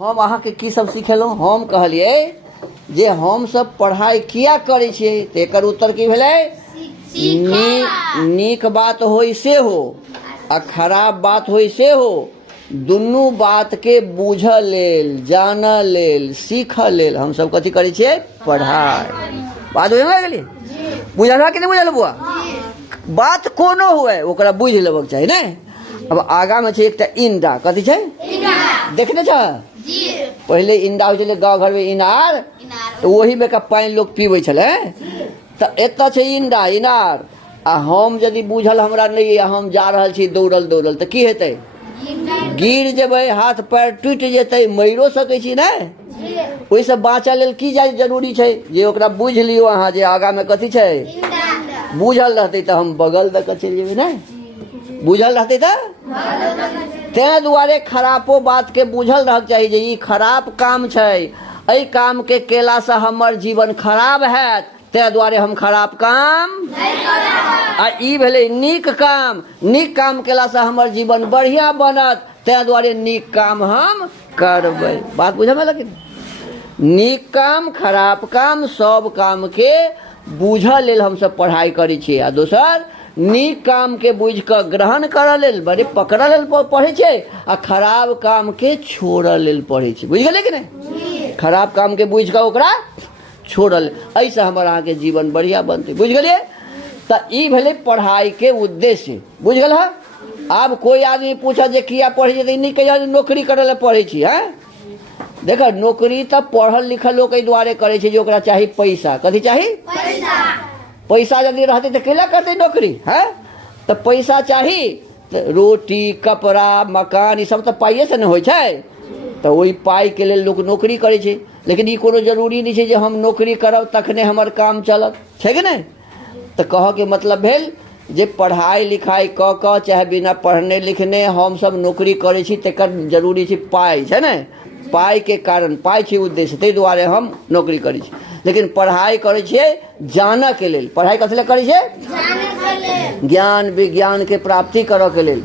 हम अहाँ के की सब सिखेलहुँ? हम कहलिए जे हम सब पढ़ाई किया करै छियै तऽ एकर उत्तर की भेलै? नीक बात होई से हो आ खराब बात होई से हो, दुनू बात के बूझ लेल, जान लेल, सीख लेल हम सब कथी करै छियै? पढ़ाई। बात बुझल गेली? बुझल कि नहीं बुझल बुआ? बात कोनो हुए ओकरा बुझ लेबक चाही ने। अब आगा में एकटा इंडा, कथी छै? देखने छ? पहले इंडा हो छलै गाँव घर में इनार, तो वही में का पानी लोग पीबै छलै। तो एत छै इंडा इनार, आ हम यदि बुझल हमरा नहीं, हम जा रहल छी दौड़ल दौड़ल तो की हेतै? गिर जेबै, हाथ पैर टूट जेतै, मरियो सकै छी ने। ओहि से बाँचल लेल की जरूरी छै? जे ओकरा बुझ लियो अहाँ जे आगा में कथी छै। बुझल रहतै तो हम बगल दऽ कऽ चलि जेबै ने। बुझल रहतै तो तैं दुआरे खरापो बात के बुझल रहक चाही जे ई खराब काम छै, एहि काम के केला से हमर जीवन खराब हैत, तैं दुआरे हम खराब काम नहीं करब। आ ई भेलै नीक काम, नीक काम केला से हमर जीवन बढ़िया बनत, तैं दुआरे नीक काम हम करबै। बात बुझे में लगे? नीक काम खराब काम सब काम के बुझल लेल हम सब पढ़ाई करै छियै, आ दोसर नीक काम के बुझ के ग्रहण करऽ लेल, बड़े पकड़ लेल पढ़े छै, आ खराब काम के छोड़ऽ लेल पढ़े छै। बुझ गेलै कि नहीं? खराब काम के बुझ के ओकरा छोड़ल, ऐसे हमर अहाँ के जीवन बढ़िया बनते। बुझ गेलिए? तो ई भेलै पढ़ाई के उद्देश्य। बुझ गेल है? अब कोई आदमी पूछा जे किया पढ़े छै, नहीं कहिया नौकरी करे ला पढ़े छी। है देख, नौकरी तो पढ़ल लिखल लोग एहि दुआरे करे छै जे ओकरा चाही पैसा। कथी चाही? पैसा यदि रहते तो केला करते नौकरी? है तो पैसा चाही, तो रोटी कपड़ा मकान ई सब तो पाइए से न होइ छै। तो वही पाई के लेल लोग नौकरी करे छै, लेकिन ई कोनो जरूरी नहीं छै जे हम नौकरी करब तखने हमर काम चलत, छै कि नहीं? तो कह के मतलब भेल जे पढ़ाई लिखाई क के चाहे बिना पढ़ने लिखने हम सब नौकरी करे छी, तेकर जरूरी छै पाई, छै ने? पाई के कारण, पाई छै उद्देश्य, ताहि दुआरे हम नौकरी करै छी। लेकिन पढ़ाई करै छियै जानऽ के लेल। पढ़ाई कथी लेल करै छियै? ज्ञान विज्ञान के प्राप्ति करऽ के लेल,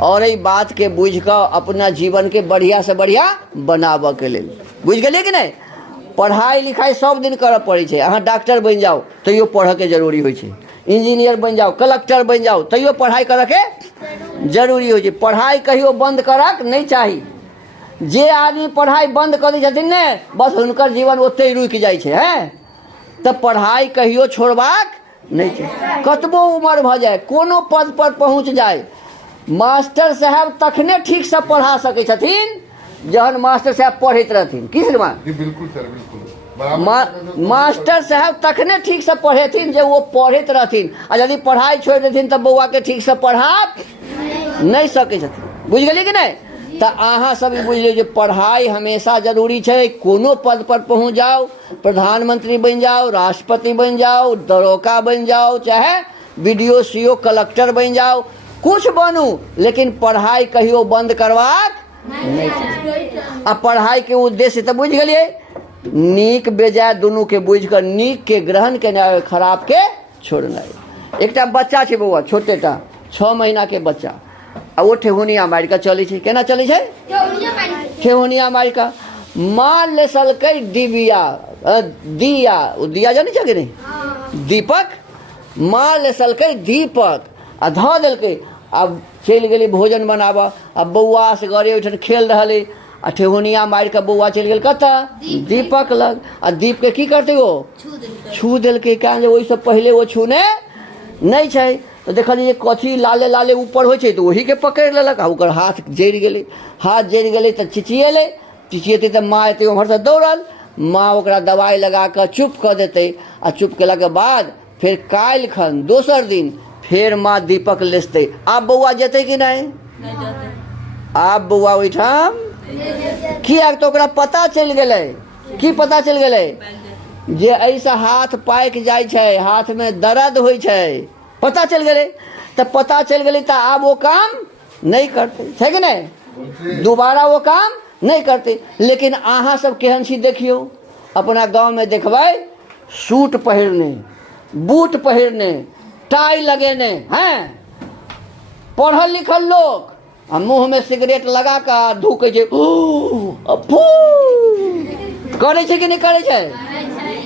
और एहि बात के बुझ के अपना जीवन के बढ़िया से बढ़िया बनाबऽ के लेल। बुझ गेलियै कि नहीं? पढ़ाई लिखाई सब दिन करऽ पड़ै छै। अहाँ डॉक्टर बन जाओ तैयो पढ़ऽ के जरूरी होइ छै, इंजीनियर बन जाओ, कलेक्टर बन जाओ तैयो पढ़ाई करऽ के जरूरी होइ छै। पढ़ाई कहियो बंद करक नहीं चाही। जे आदमी पढ़ाई बंद कर दै छथिन ने, बस हुनकर जीवन ओते रुकि जाइ छै। है तो पढ़ाई कहियो छोड़बाक नहीं छै। कतबो उम्र भ जाए, कोनो पद पर पहुंच जाए, मास्टर साहब तखने ठीक से पढ़ा सकै छथिन जहन मास्टर साहब पढ़ैत रहथिन। की श्रीमान? बिल्कुल सर, बिल्कुल। मास्टर साहब तखने ठीक से पढ़ेथिन जे वो पढ़ैत रहथिन, आ यदि पढ़ाई छोड़ देथिन तो बौआ के ठीक से पढ़ा नहीं सकै छथिन। बुझ गेलियै कि नहीं? तो अहाँ सब बुझ लियो जे पढ़ाई हमेशा जरूरी छै। कोनो पद पर पहुंच जाओ, प्रधानमंत्री बन जाओ, राष्ट्रपति बन जाओ, दरोगा बन जाओ, चाहे बीडीओ सीओ कलेक्टर बन जाओ, कुछ बनू, लेकिन पढ़ाई कहियो बंद करवाक नहीं छै। आ पढ़ाई के उद्देश्य तो बुझ गेलिए, नीक बेजाय दुनू के बुझ कर नीक के ग्रहण केनाइ, खराब के छोड़नाइ। एकटा बच्चा छै बौआ, छोटेटा 6 महीना के बच्चा, आ वो ठेहुनिया मारि के चलै छै। केना चलै छै? ठेहुनिया मारि के। मार ले सलकै दिया, दिया जानी छै कि नहीं? दीपक मार ले सलकै दीपक, आ धऽ देलकै। अब चलि गेली भोजन बनाबऽ, अब बौआ असगरे ओहिठाम खेल रहलै, आ ठेहुनिया मारि के बौआ चलि गेल कतऽ? दीपक लग। आ दीप के की करतै? वो छू देलकै। क्या ओहि से पहले वो छूने नहीं छै। तो देखलिए कथी लाले लाले ऊपर होइ छै, तो वही के पकड़ि लेलक, आ ओकर हाथ जरि गेलै। हाथ जरि गेलै तऽ चिचिएलै, चिचिएतै तऽ माँ एतै उम्हर से दौड़ल, माँ ओकरा दवाई लगा कऽ चुप कऽ देतै। आ चुप केला के बाद फिर काल्हि खन दोसर दिन फिर माँ दीपक लेसतै। आब बौआ जेतै कि नहीं? आब बौआ ओहिठाम किया? तो ओकरा पता चलि गेलै। की पता चलि गेलै? जे ऐसा हाथ पाकि जाइ छै, हाथ में दर्द होइ छै, पता चल गेलै। तो पता चल गेलै तो आब वो काम नहीं करते, है कि नहीं? दोबारा वो काम नहीं करते। लेकिन अहाँ सब केहन छी देखियो, अपना गांव में देखबै, सूट पहिरने, बूट पहिरने, टाई लगेने हैं, पढ़ल लिखल लोग, मुंह में सिगरेट लगा कर धूकै छै, फू करै छै कि नहीं करै छै?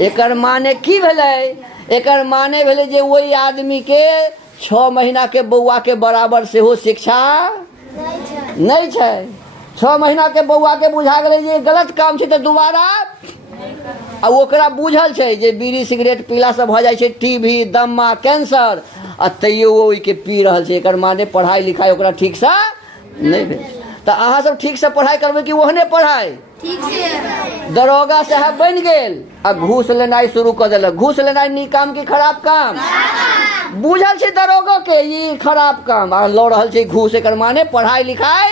एकर माने की भेलै? एकर माने भेलै जे वही आदमी के 6 महीना के बौआ के बराबर सेहो शिक्षा नहीं छै। 6 महीना के बौआ के बुझा गेलै जे गलत काम छै, तो दोबारा आ ओकरा बुझल छै जे बीड़ी सिगरेट पीला से भऽ जाइ छै टीबी, दमा, कैंसर, आ तैयो ओहि के पी रहल छै। एकर माने पढ़ाई लिखाई ओकरा ठीक से नहीं भेल। तो अहाँ सब ठीक से पढ़ाई करबै कि ओहने पढ़ाई? ठीक से। दरोगा साहब बन गेल आ घूस लेनाई शुरू कर देलक। घूस लेनाई नीक काम की खराब काम? बुझल छै दरोगा के ई खराब काम, आ लऽ रहल छै घूस। एकर माने पढ़ाई लिखाई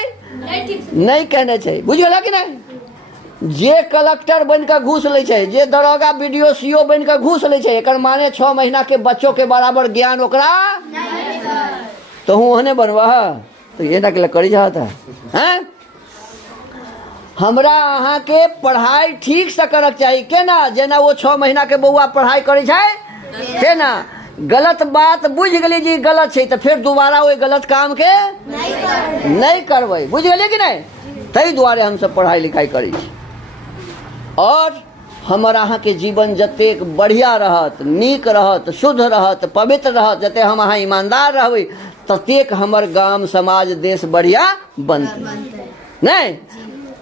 नहीं कहने छै। बुझ गेल कि नहीं? जे कलेक्टर बन के घूस ले छै, जे दरोगा बीडीओ सीओ बन के घूस ले छै, एकर माने 6 महीना के बच्चों के बराबर ज्ञान ओकरा तो हूँ ओहने बनवा। तो ये ना करी चाहता है। हमरा अहाँ के पढ़ाई ठीक से करक चाहिए केना? जेना वो 6 महीना के बौआ पढ़ाई करे छै केना? गलत बात बुझ गेली जी गलत छै, तो फिर दोबारा वो गलत काम के नहीं करबै। बुझ गेलिए कि नहीं? तै दुआरे हम सब पढ़ाई लिखाई करै छी। और हमर अहाँ के जीवन जतेक बढ़िया रहत, नीक रहत, शुद्ध रहत, पवित्र रहत, जते हम अहाँ ईमानदार रहबै, ततेक हमर गांव समाज देश बढ़िया बनतै। नहीं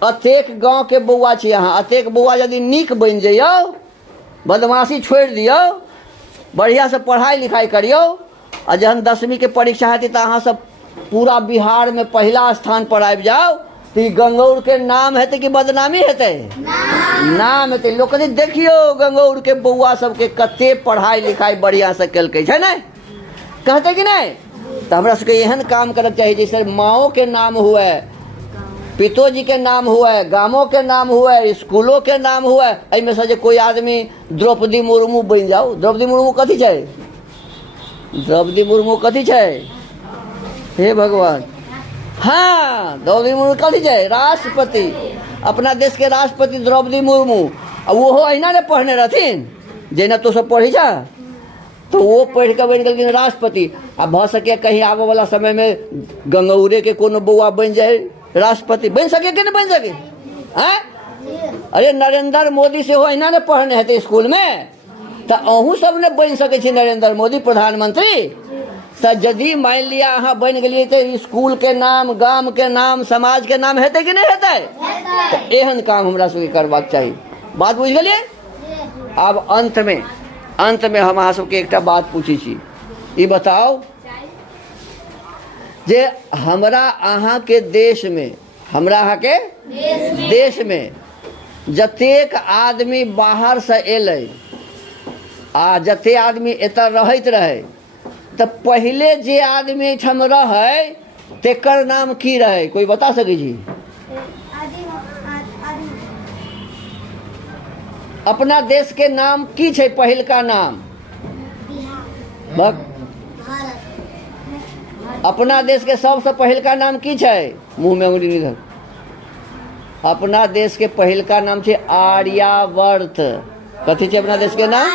अतेक गांव के बौआ छी अहाँ, अतेक बौआ यदि नीक बन जइयौ, बदमाशी छोड़ दियौ, बढ़िया से पढ़ाई लिखाई करियो, आ जहन 10वीं के परीक्षा हेतै तो अहाँ सब पूरा बिहार में पहला स्थान पर आबि जाओ, तो गंगौर के नाम हेतै कि बदनामी हेतै? नाम हेतै। लोग कहते देखियो गंगौर के बौआ सबके कते पढ़ाई लिखाई बढ़िया से केलकै छै ने, कहते कि नहीं? तो हमरा सबके एहन काम करक चाहिए जैसे माओ के नाम हुए, पितोजी के नाम हुए, गामों के नाम हुए, स्कूलों के नाम हुए। एहिमे से जे कोई आदमी द्रौपदी मुर्मू बन जाओ। द्रौपदी मुर्मू कथी छै? द्रौपदी मुर्मू कथी छै? हे भगवान, हाँ द्रौपदी मुर्मू कथी छै? राष्ट्रपति। अपना देश के राष्ट्रपति द्रौपदी मुर्मू। अब वो अहिना ने पढ़ने रहथिन जेना तो सब पढ़ी जा, तो वो पढ़ के बन गेलखिन राष्ट्रपति। अब भ सके कहीं आबे वाला समय में गंगौरे के कोनो बौआ बन जाए राष्ट्रपति, बन सके कि नहीं बन सके? अरे नरेंद्र मोदी से हो अहिना ने पढ़ने हेतै स्कूल में, तो अहूँ सब ने बन सके छी नरेंद्र मोदी प्रधानमंत्री। तो यदि मान लिया अहाँ बन गलिए तो स्कूल के नाम, गांव के नाम, समाज के नाम हेतै कि नहीं हेतै? तो एहन काम हमरा सबके करबाक चाहिए। बात बुझ गेलिए? अब अंत में हम अहाँ सबके एकटा बात पूछै छी, ई बताओ जे हमरा अहाँ के देश में, हमरा अहाँ के देश में जतेक आदमी बाहर से एलै आ जते आदमी एतऽ रहैत रहे, तो पहले जे आदमी एहिठाम रहे तेकर नाम की रहे? कोई बता सकै छी? अपना देश के नाम की छै? पहिलका नाम अपना देश के सबसे पहिलका नाम की छै? मुंह में उंगली नहीं धर। अपना देश के पहिलका नाम छै आर्यावर्त। कथी छै अपना देश के नाम?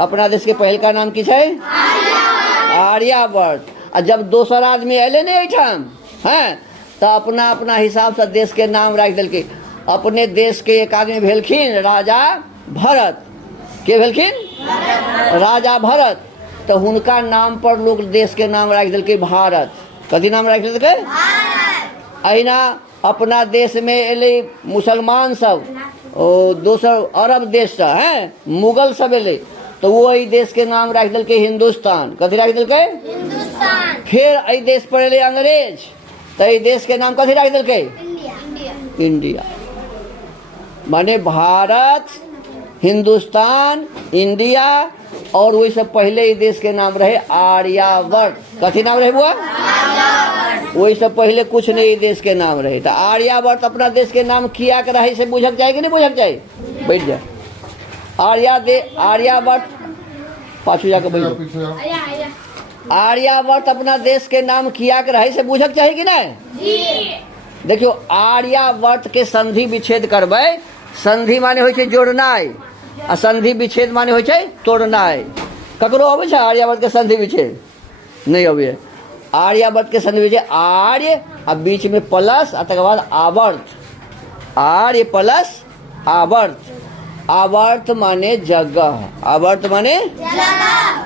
अपना देश के पहिलका नाम की छै? आर्यावर्त। आ जब दोसर आदमी अयलै ने एहिठाम, हैं, तो अपना अपना हिसाब से देश के नाम राखि देलकै। अपने देश के एक आदमी भेलखिन राजा भरत। के भेलखिन? राजा भरत। तो हुनका नाम पर लोग देश के नाम राखि देलकै भारत। कथी नाम राखि देलकै? अहिना अपना देश में एलै मुसलमान सब, ओ दोसर अरब देश से, हैं, मुगल सब एलै, तो वो एहि देश के नाम राखि देलकै हिंदुस्तान। कथी राखि देलकै? हिंदुस्तान। फिर एहि देश पर एलै अंग्रेज, तो एहि देश के नाम कथी राखि देलकै? इंडिया। माने भारत, हिंदुस्तान, इंडिया, और वही सब पहले ही देश के नाम रहे आर्यावर्त। कथी नाम रहे बुआ? वही सब पहले कुछ नहीं देश के नाम रहे। तो आर्यावर्त अपना देश के नाम किया के रहे से बुझक जाए कि नहीं बुझक जाए? बैठ जाए। आर्यावर्त पाछू जाकर बैठ जाओ। आर्यावर्त अपना देश के नाम किया के रहे से बुझक चाहिए कि नहीं? देखियो आर्यावर्त के संधि विच्छेद करबै। संधि माने होय छै जोड़नाइ, आ संधि विच्छेद माने होय छै तोड़नाइ। ककरो अबै छै आर्यावर्त के संधि विच्छेद? नहीं अबै। आर्यावर्त के संदर्भ में आर्य और बीच में प्लस और तक बाद आवर्त, आर्य प्लस आवर्त। आवर्त माने जगह, आवर्त माने जगह,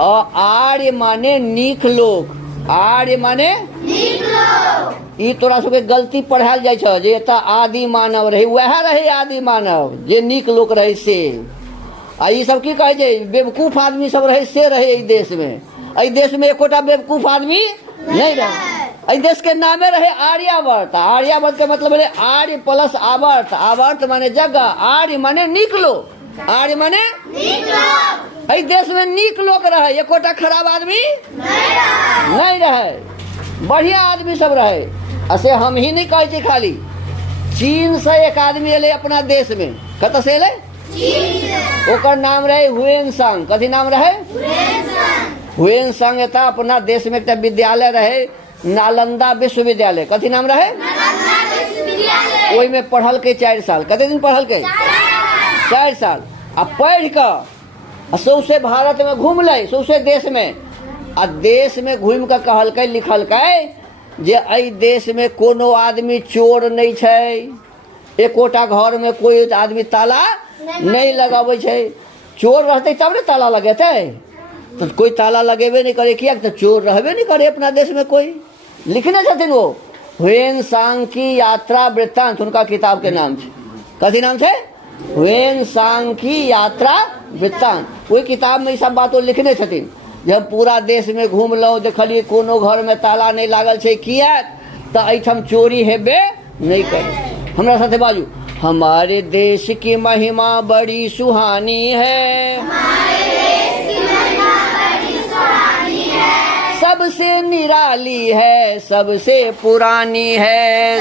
और आर्य माने नीक लोक, आर्य माने नीक लोक। ई तोरा सबके गलती पढ़ायल जाइ छ जे एतऽ आदि मानव रहे, वएह रहे आदि मानव जे नीक लोक रहे से। आ ई सब की कहे छै बेवकूफ आदमी सब रहे से रहे एहि देश में। एहि देश में एकोटा बेवकूफ आदमी नहीं रहे। एहि देश के नामे रहे आर्यावर्त। आर्यावर्त के मतलब है आर्य प्लस आवर्त। आवर्त माने जगह, आर्य माने नीक लोक, आर्य माने नीक लोक। एहि देश में नीक लोक रहे, एकोटा खराब आदमी नहीं रहे, बढ़िया आदमी सब रहे। ऐसे हम ही नहीं कहे छी, खाली चीन से एक आदमी एले अपना देश में। कत से एले? ओकर नाम रहे हुएन सांग। कथी नाम रहे? हुएन सांग। था अपना देश में एक विद्यालय रहे नालंदा विश्वविद्यालय। कथी नाम रहे? ओहि में पढ़ल के 4 साल। कते दिन पढ़ल के? 4 साल। आ पढ़ कर सौसे भारत में घूम ले, सौसे देश में। आ देश में घूम कर कहल के लिखल के जे एहि देश में कोनो आदमी चोर नहीं छै, एकोटा घर में कोई आदमी ताला नहीं लगाबै छै। चोर रहते तब ने ताला लगेते, तो कोई ताला लगेबे नहीं करे, किया तो चोर रहबे नहीं करे अपना देश में कोई। लिखने छथिन वो हुएन सांग की यात्रा वृत्तांत, उनका किताब के नाम छे। कथी नाम छे? हुएन सांग की यात्रा वृत्तांत। वही किताब में सब बातों लिखने छथिन। जब पूरा देश में घूम लो, देखलिए कोनो घर में ताला नहीं लागल छे, किया तो एठम चोरी हेबे नहीं करे। हमरा साथे बाजू, हमारे देश की महिमा बड़ी सुहानी है, सबसे निराली है, सबसे पुरानी है,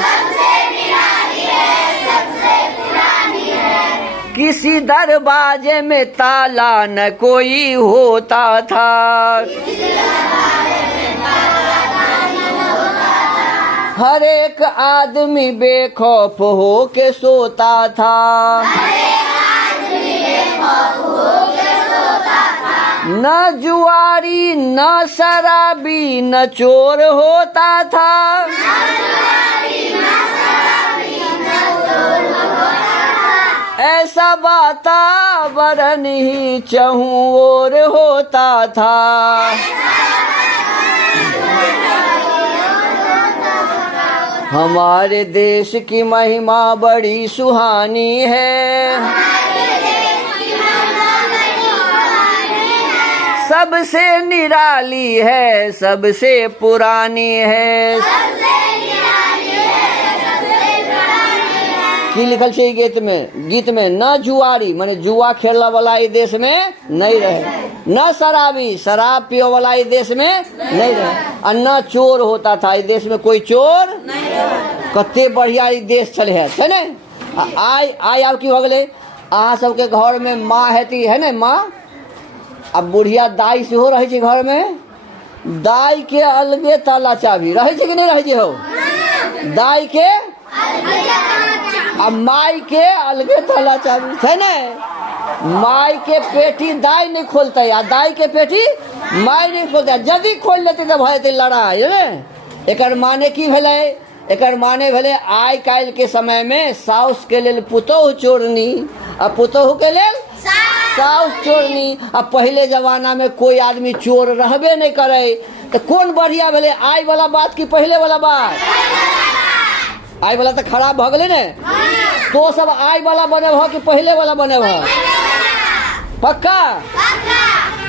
किसी दरवाजे में ताला न कोई होता था, हर एक आदमी बेखौफ हो के सोता था, न जुआरी न शराबी न चोर होता था, ऐसा वातावरण ही चहुं ओर होता था। हमारे देश की महिमा बड़ी सुहानी है, सबसे निराली है, सबसे पुरानी है। की लिखल छे गीत में न जुआरी माने जुआ खेलने वाला इस देश में नहीं रहे, न शराबी शराब पियो वाला इस देश में नहीं रहे, और न चोर होता था इस देश में कोई चोर नहीं रहे। कते बढ़िया इस देश चले है ने। आई आब की हो गए, अहाँ सबके घर में माँ हेती है ने, माँ अब बुढ़िया दाई से हो रहे घर में। दाई के अलगे ताला चाबी रहे कि नहीं रहे हो? दाई के अब माई के अलगे ताला चाबी है ने। माई के पेटी दाई नहीं खोलते, या दाई के पेटी माई नहीं खोलते। यदि खोल लेते तो भय लड़ाई है ने। एकर माने की भेले? एकर माने भेले आइ काल्हि के समय में साउस के लेल पुतोह चोरनी, आ पुतोह के लेल साउस चोरनी। अब पहले जमाना में कोई आदमी चोर रहबे नहीं करे, तो कौन बढ़िया भेले? आई वाला बात की पहले वाला बात? आई वाला तो खराब भ गए ने। तो सब आई वाला बने हो कि पहले वाला बने हो? पक्का?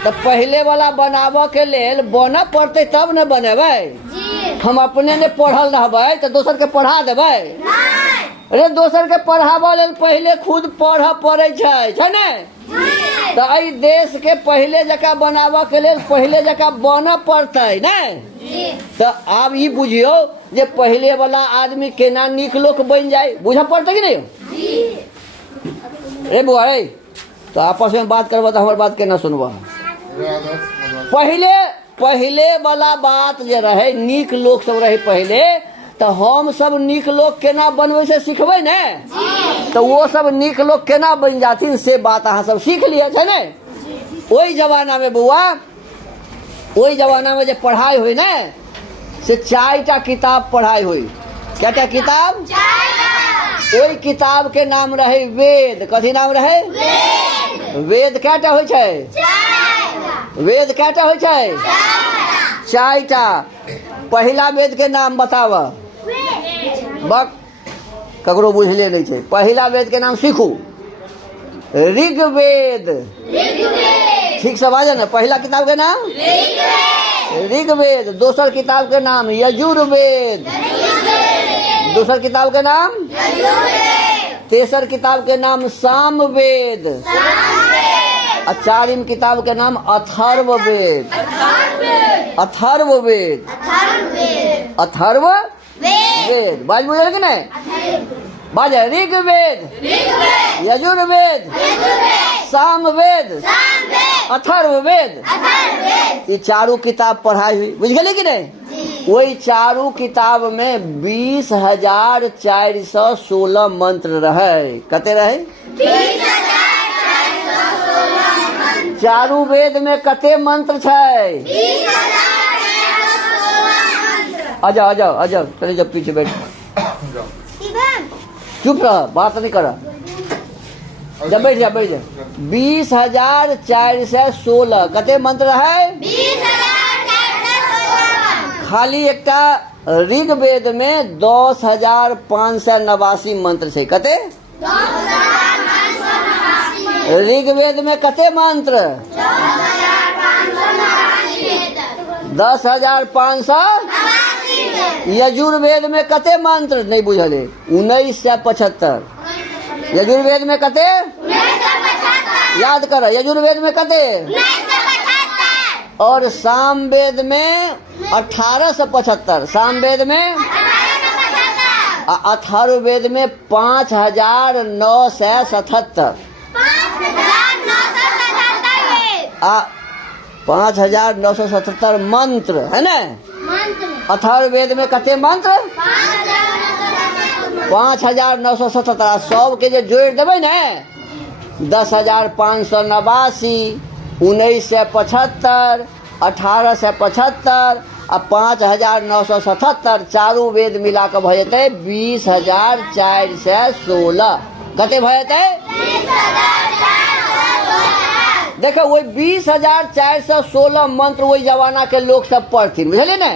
तो पहले वाला बनाबो के लेल बना पड़ते तब न बनेबै। हम अपने ने पढ़ल रहबै तो दोसर के पढ़ा देबै? अरे दोसर के पढ़ाबो लेल पहले खुद पढ़ पड़े छै ने। तो एहि देश के पहले जका बनाबो के लेल पहले जका बना पड़ते ने। तो आब ई बुझियो जे पहले वाला आदमी केना नीक लोक बन जाए, बुझ पड़ते कि नहीं? रे बुआ रे, तो आपस में बात करबो तो हमर बात केना सुनबो? पहले वाला बात जे रहे, नीक लोक सब रहे पहले, तो हम सब नीक लोक केना बनवे से सिखबै ने। तो वो सब नीक लोक केना बन जाथिन से बात अहाँ सब सीख लिए छै ने। ओहि जमाना में बुआ वही जमाना में जो पढ़ाई हुई ना से 4टा किताब पढ़ाई हुई। क्या किताब? वही किताब के नाम रहे वेद। कथी नाम रहे? वेद कैटा हो छे? वेद कैटा हो छे? 4टा। पहला वेद के नाम बताव। बक ककरो बुझले नहीं छे। पहला वेद के नाम सीखू। ऋग्वेद। ठीक से बाजे ना। पहला किताब के नाम ऋग्वेद। दूसर किताब के नाम यजुर्वेद। दूसर किताब के नाम तेसर किताब के नाम सामवेद। और 4वीं किताब के नाम अथर्ववेद। अथर्ववेद। अथर्ववेद। बाज बुझे कि नहीं? बाजे ऋग्वेद, यजुर्वेद, सामवेद, अथर्ववेद। ये 4 किताब पढ़ाई हुई। बुझ गए कि नहीं? वही 4 किताब में 20,416 मंत्र रहे। कते रहे? 4 वेद में कते मंत्र छे? आ जाओ चले जब पीछे बैठ। चुप रह, बात नहीं कर। जब बैठ जा 20,416 कते मंत्र है? 20,416। खाली एकटा ऋग्वेद में 10,589 मंत्र छे। कते? 10,589। ऋग्वेद में कते मंत्र? 10,589। यजुर्वेद में कते मंत्र? नहीं बुझले। 1975। यजुर्वेद में कते? 1975। याद कर। यजुर्वेद में कते? 1975। और सामवेद में 1875। सामवेद में 1875। अथर्ववेद में 5,977। 5,977 मंत्र है ना। अथर्ववेद में कते मंत्र? 5,977। सब के जो जोड़ देवे ना 10,589, 1975, 1875 और 5,977 4 वेद मिला के भ जेते 20,416। कते भ जेते? देखो वही 20,416 मंत्र वही जमाना के लोग सब पढ़थिन। बुझलिए ना?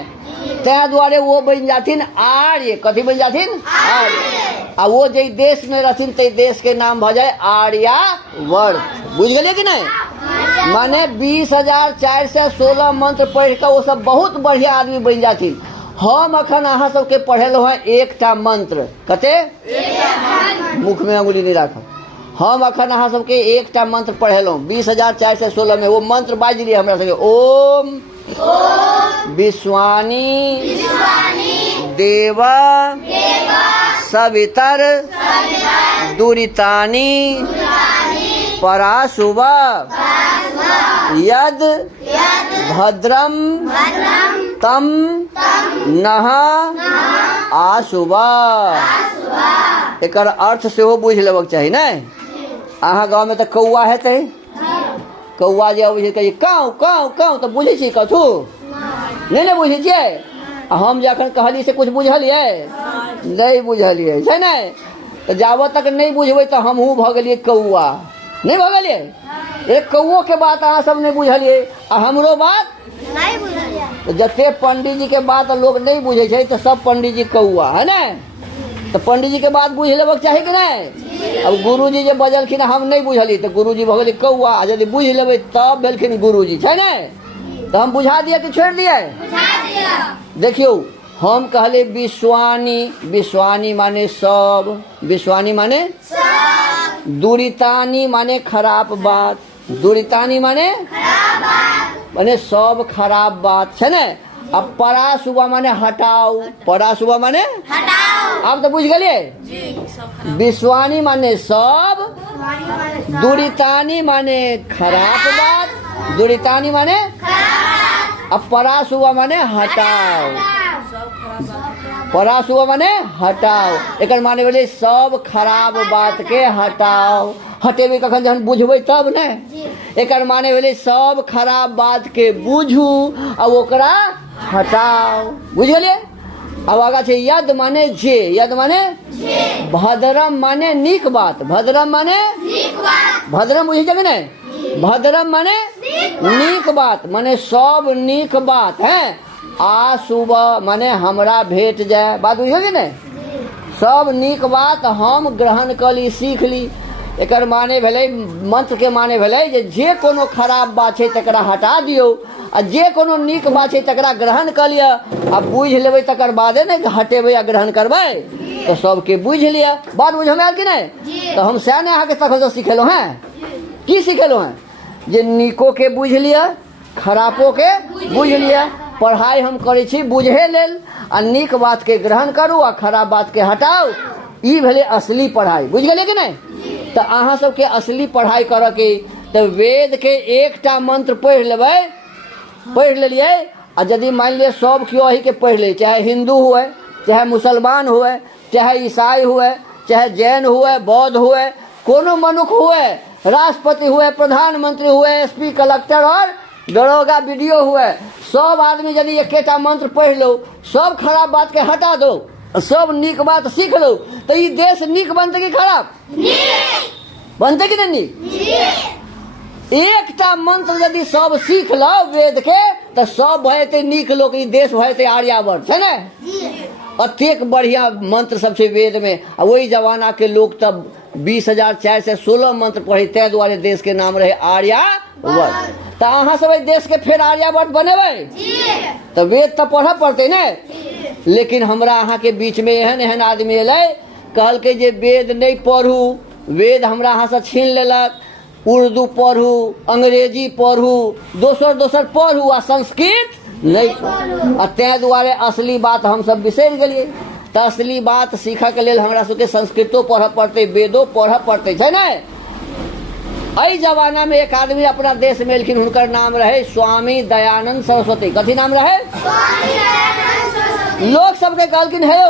तै द्वारे वो बन जाथिन आर्य। कथी बन जाथिन? आर्य। आ वो जे देश में रहथिन ते देश के नाम भ जाए आर्यावर्त। बुझ गए कि नहीं? माने 20,416 मंत्र पढ़ के वो सब बहुत बढ़िया आदमी बन जाथिन। हम अखन अहाँ सबके पढ़ेलो है 1टा मंत्र। कते? मुख में अंगुली नहीं राख। हम अखन अहाँ सबके 1टा मंत्र पढ़ेलो 20,416 में। वो मंत्र बाज लिए हमरा सबके। ओम विश्वानी देवा सवितर दुरितानी पराशुवा यद भद्रम तम नः आशुवा। एकर अर्थ से वो बुझ लेवक चाहिए ना। अहाँ गाँव में तो कौआ है ते कौआ जे अबै छै कहि काउ काउ काउ तो बुझे छी कथु नहीं बुझे छियै। हम जखन कहली से कुछ बुझलियै? नहीं बुझलियै छै ने। तो जाबो तक नहीं बुझबै तो हमहूँ भ गेलियै कौआ। नहीं भ गेलियै? एक कौओ के बात अहाँ सब नहीं बुझलियै आ हमरो बात नहीं बुझलियै। तो जते पंडित जी के बात लोग नहीं बुझे छै तो सब पंडित जी कौआ है ना। तो पंडित जी के बात बुझ लेबक चाही कि नहीं? अब गुरुजी जे बजलखिन हम नहीं बुझली तो गुरुजी भ गेलै कौआ। यदि बुझ लेबै तब भेलखिन गुरुजी छै ने। तो हम बुझा दिए कि छोड़ दिए? देखियो हम कहले विश्वानी। विश्वानी माने सब। विश्वानी माने सब। दुरितानी माने खराब बात। दुरितानी माने सब खराब बात छै ने। अब पराशुवा माने हटाओ। पराशुवा माने हटाओ। आप तो बुझ गए। विश्वानी माने सब। दुरितानी माने खराब बात। दुरितानी माने अब पराशुवा माने हटाओ। पराशुभ माने हटाओ, एक माने भेलै सब खराब बात के हटाओ। हटेबे कखन जहन बुझबै तब ने। एक माने भेलै सब खराब बात के बुझू आ ओकरा हटाओ, बुझ गेलिए। अब आगा छै यद माने जे, यद माने भद्रम माने नीक बात, भद्रम माने भद्रम बुझे कि नहीं, भद्रम माने नीक बात, माने सब नीक बात है। आ शुभ माने हमरा भेट जाए, बात बुझे कि नहीं, सब नीक बात हम ग्रहण कर ली, सीख ली। एक माने भेलै, मंत्र के माने भेलै जे कोनो खराब बात छै तकरा हटा दियौ आ जे कोनो नीक बात छै तकरा ग्रहण कर लिअ। आ बुझ लेबै तकर बादे ने हटेबै आ ग्रहण करबै, तो सबके बुझ लिअ। बात बुझ में आयल कि नहीं। तो हम सैह ने अहाँके तखन सिखेलहुँ हैं, की सिखेलहुँ हैं, जे नीको के बुझ लिअ, खराबो के बुझ लिअ। पढ़ाई हम करै छी बुझे लेल, आ नीक बात के ग्रहण करू आ खराब बात के हटाओ। ई भेलै असली पढ़ाई, बुझ गेलिए कि नहीं। तो अहाँ सबके असली पढ़ाई करऽ के, तो वेद के एकटा मंत्र पढ़ि लेबै, पढ़ि लेलिए। आ यदि मान लिअ सब केओ अही के पढ़ि ले, चाहे हिंदू हुए, चाहे मुसलमान हुए, चाहे ईसाई हुए, चाहे जैन हुए, बौद्ध हुए, कोनो मनुख हुए, राष्ट्रपति हुए, प्रधानमंत्री हुए, एसपी, कलेक्टर और दरोगा बीडीओ हुए, सब आदमी यदि एकेटा मंत्र पढ़ि लो, सब खराब बात के हटा दो, सब नीक बात सीख लो, तो ये देश नीक बनते कि खराब बनते कि नहीं। एकटा मंत्र यदि सब सीख लो वेद के, तो सब भयते नीक लोग, ई देश भयते आर्यावर्त है ना। अतेक बढ़िया मंत्र सब छै वेद में। आ वही जमाना के लोग तब 20,416 मंत्र पढ़े, तै दुआरे देश के नाम रहे आर्यावर्त। तो अहाँ सब देश के फिर आर्यावर्त बनेबै, तो वेद तो पढ़ पड़ते ने। लेकिन हमरा अहाँ के बीच में एहन एहन आदमी एलै, कहलकै जे वेद नहीं पढ़ू, वेद हमरा अहाँ से छीन लेलक, उर्दू पढ़ू, अंग्रेजी पढ़ू, दोसर दोसर पढ़ू आ संस्कृत नहीं पढ़ू। आ तै दुआरे असली बात हम सब बिसरि गेलिए। तो असली बात सीखऽ के लेल हमरा सबके संस्कृतो पढ़ पड़ते, वेदो पढ़ पड़ते छै ने। एहि जमाना में एक आदमी अपना देश में एलखिन, हुनकर नाम रहे स्वामी दयानंद सरस्वती। कथी नाम रहे, स्वामी दयानंद सरस्वती। लोग सबके कहलखिन हे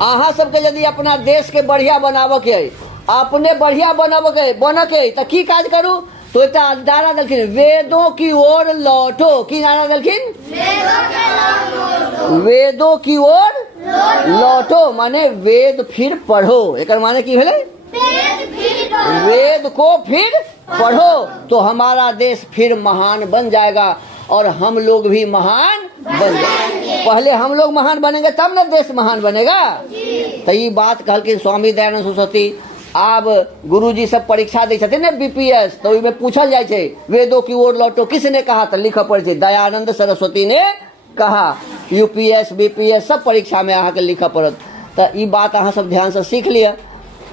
अहाँ सबके यदि अपना देश के बढ़िया बनाबऽ के, अपने बढ़िया बनऽ के तो की काज करू। तो एक नारा देलखिन, वेदों की ओर लौटो। की नारा देलखिन, वेदों की ओर लौटो, माने वेद फिर पढ़ो। एक माने की भेलै, वेद को फिर पढ़ो तो हमारा देश फिर महान बन जाएगा और हम लोग भी महान बन जाएंगे। पहले हम लोग महान बनेंगे तब ना देश महान बनेगा। तो ये बात कहल के स्वामी दयानंद सरस्वती। आब गुरुजी सब परीक्षा दै छथिन ने बीपीएस, तो ओहिमे पूछल जाइ छै वेदों की ओर लौटो किसने कहा, तो लिखऽ पड़ै छै दयानंद सरस्वती ने कहा। यूपीएस बीपीएस सब परीक्षा में अहाँके लिखऽ पड़त। तो ई बात अहाँ सब ध्यान से सीख लिअ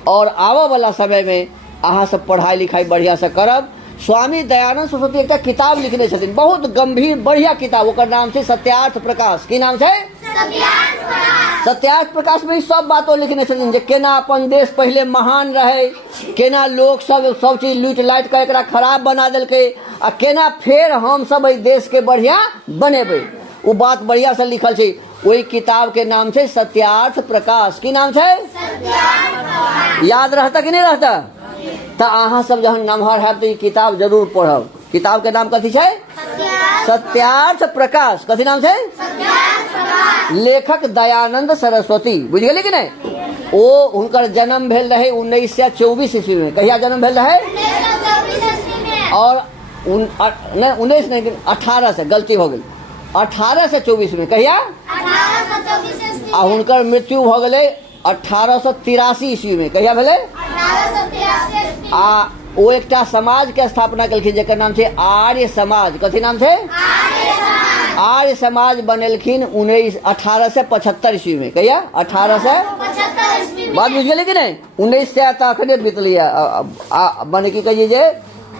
और आबऽ वाला समय में अहाँ सब पढ़ाई लिखाई बढ़िया से करब। स्वामी दयानंद सरस्वती एक किताब लिखने छथिन, बहुत गंभीर बढ़िया किताब, ओकर नाम छै सत्यार्थ प्रकाश। की नाम छै, सत्यार्थ प्रकाश में सब बातों लिखने छथिन, जे केना अपन देश पहले महान रहे, केना लोग सब चीज लूट लाट के एकरा खराब बना देलकै, आ केना फेर हम सब एहि देश के बढ़िया बनेबै। वो बात बढ़िया से लिखल छै। वही किताब के नाम छै सत्यार्थ प्रकाश। की नाम छै, याद रहता कि नहीं रहता। तो अहाँ सब जहन नमहर है तो ये किताब जरूर पढ़ब। किताब के नाम कथी छै, सत्यार्थ प्रकाश। कथी नाम छै, लेखक दयानंद सरस्वती। बुझ गेलिए कि नहीं। ओ हुनकर जन्म भेल रहे 1924 ईस्वी में। कहिया जन्म भेल रहे, और 19 नहीं 18 से, गलती हो गई, 18 से 24 में। कहिया, आ हुनकर मृत्यु भ गेलै 1883 ईस्वी में। कहिया भेलै, आ वो एकटा समाज के स्थापना केलखिन जेकर नाम छै आर्य समाज। कथी नाम छै, आर्य समाज बनेलखिन 1875 ईस्वी में। कहिया, 1875 ईस्वी में। बात बुझ गेलिए कि नहीं। 19 से तऽ अखने बीतलिए, मने की कहिए जे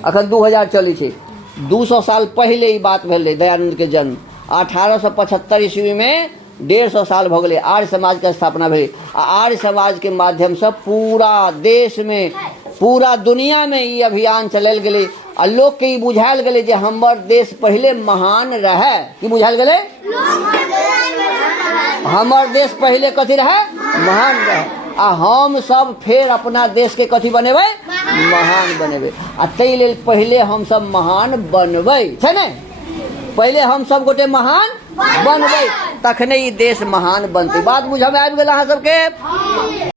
अखन 2000 चली छै, 200 साल पहले ई बात भेल रहे दयानंद के जन्म। 1875 ईस्वी में 150 साल भ गेलै आर्य समाज के स्थापना भेलै। आर्य समाज के माध्यम से पूरा देश में, पूरा दुनिया में ये अभियान चलल गेलै। आ लोग के ई बुझायल गेले जे हमर देश पहले महान रहे। की बुझायल गेले? हमर देश पहले कथी रहे? महान रहे। आ हम सब फेर अपना देश के कथी बनेबै? महान बनेबै। आ तै लेल पहले हम सब महान बनबै, छै ने? पहले हम सब गोटे महान बनबै, तखने ई देश महान बनतै। बात बुझ में आबि गेल अहाँ सबके?